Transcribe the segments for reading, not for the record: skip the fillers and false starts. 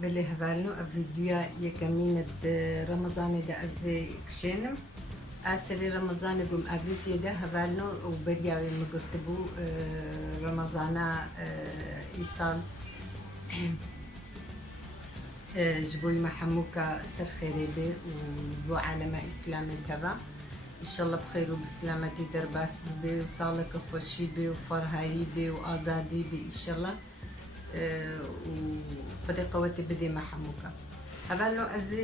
بله هفالنو فيديو يكمين رمضان دا أزي كشينم أسري رمضان قم أبيتي دا هفالنو وبرياوي مقرتبو رمضانا إيصال جبوي محموكا سر خيري بي وبو عالم إسلامي تبع إن شاء الله بخير وبسلامة درباس بي وصالك خوشي بي وفرهاي بي وآزادي بي إن شاء الله وخدي قوتي بدي محموكا هبالو از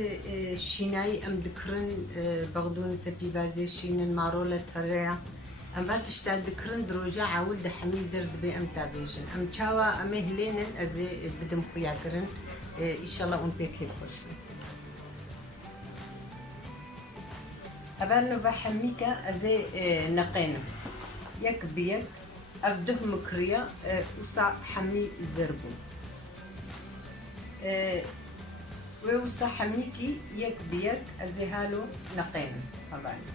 شینایی ام دکرن بغدون سپی بازی شینن مارولة تريا ام باتشتا دکرن دروجا عول ده حمی زرد بي ام تابيجن ام چاوا ام هلينن از بدم خويا کرن ان شاء الله اون بيك كيف خوش بي هبالو بحميكا از نقينم يك بيك أبده مكريا وسع حمي زربو ووسع حميكي يك بيك أزهالو نقين هبالي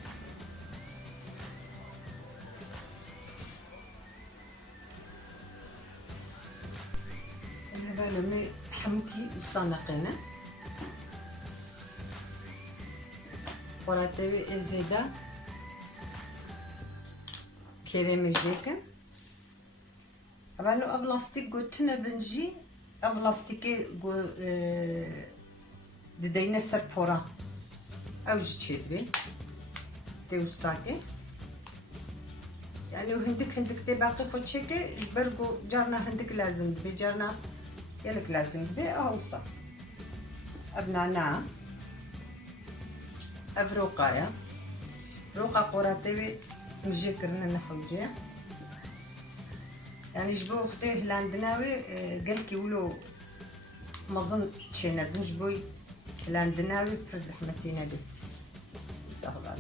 هبالو مي حمكي وسع نقينا وراتبي إزيدا كريم جيكن أبانو أبلاستيك قوتنا بنجي أبلاستيكي ددينا سر فورا أو جتشيد بي تيو ساكي يعني وهندك دي باقي خود شكي برقو جارنا هندك لازم بي جارنا يلك لازم بي أو صح أبنانا أفروقايا روقا قراتي مجي كرنا نحوجي يعني جبو اختي هلاندناوي قال كي ولو ما ظن تشينا بنجبوي هلاندناوي فرزحمتينا دي وسهل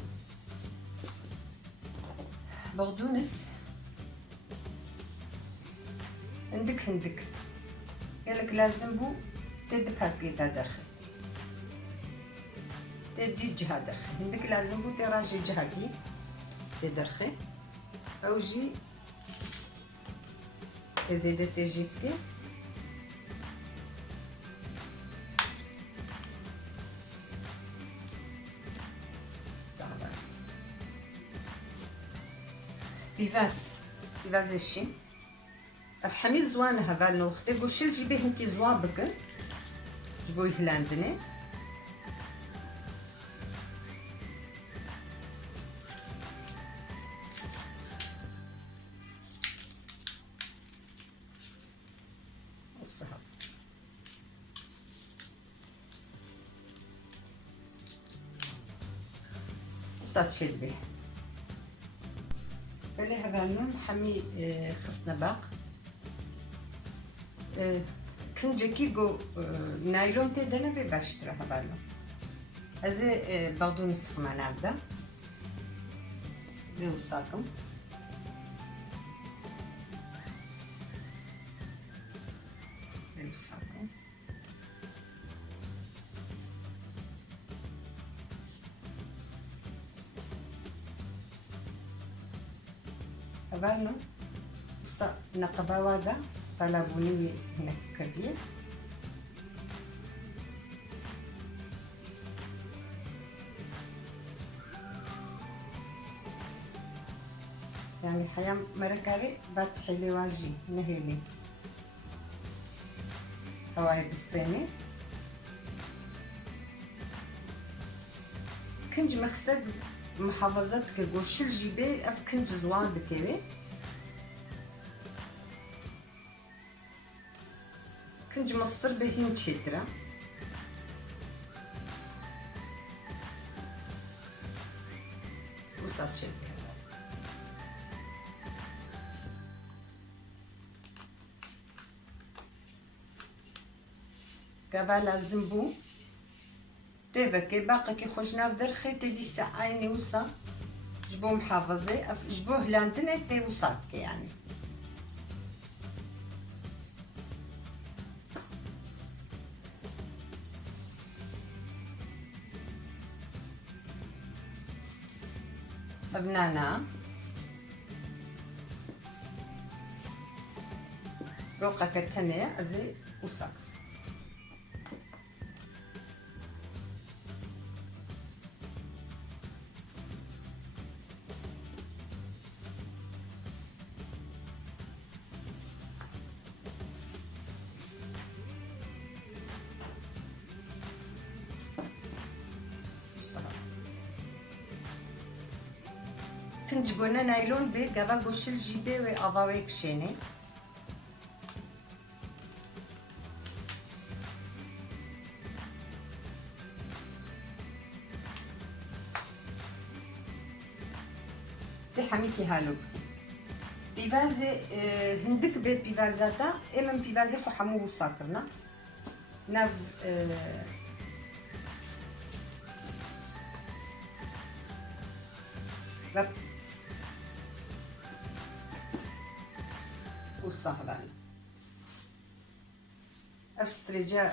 بغدونس هندك قالك لازم بو تدب هكيتا داخل تدي جهة داخل هندك لازم بو تراجي جهة كي تدرخي او جي زيادة تجيبتي صعبة بيفاس الشين افحمي زوان هفالنو اختي قوشي جيبيه انتي زوان بكن جبوي هلاندني تشيل به بلي هبالون حمي خصنا باق كنجكي جو نايلون تدنا بباشترا هبالون ازي بعضو نسخ ما نبدا زي وصاكم زي وصاكم هبالو وصا نقبا وادا طلبوني هناك كبير يعني حياة مركاري بات حيلي واجي نهيلي هواي بستاني كنج مخسد محافظات كجوشل جيبي اف كنج زوان دكيبي كنج مصدر بهين تشيترا وصار شيترا كابا لازم بو تبكي باقي كي خوشنا بدرخي تدي ساعيني وصا جبو محافظي جبو هلاندنا تي وصاك يعني بنانا روقة كتنية أزي وصاك كنت نايلون بي قبا قوشل جيبي وي افاوي كشيني دي حميكي هالو بيفازي هندك بي بيفازاتا امم بيفازي كو حمو ساكرنا ناف وصهبان أفستريجا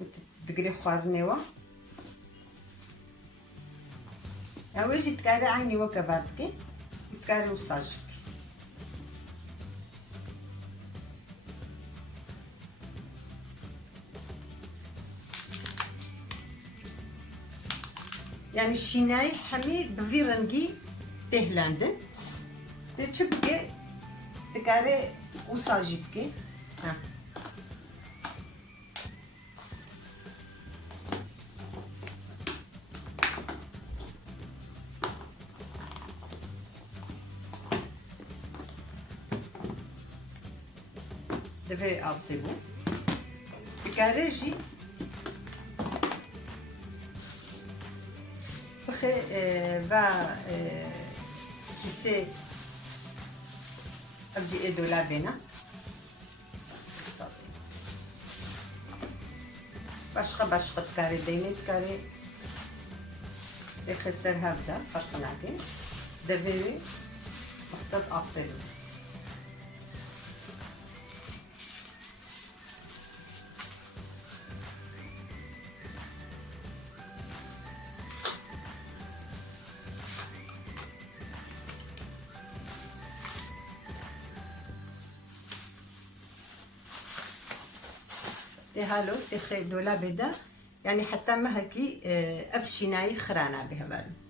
وتدقري خوارنيوة أوجي تكاري عيني وكباتكي تكاري وصاجك يعني الشيناي حمي بفيرنجي تهلاندن تشبكي تكاري وصاجبكي ها دفي أصيبو تكاري جي بخي با كيسي أبدي إدو لابينا باش تكاري ديني تكاري يخسر هبدا فرق ناكي دافيري مقصد أصيل هالو تخي دولا بدا يعني حتى ما هكي افشيناي خرانا بها بالو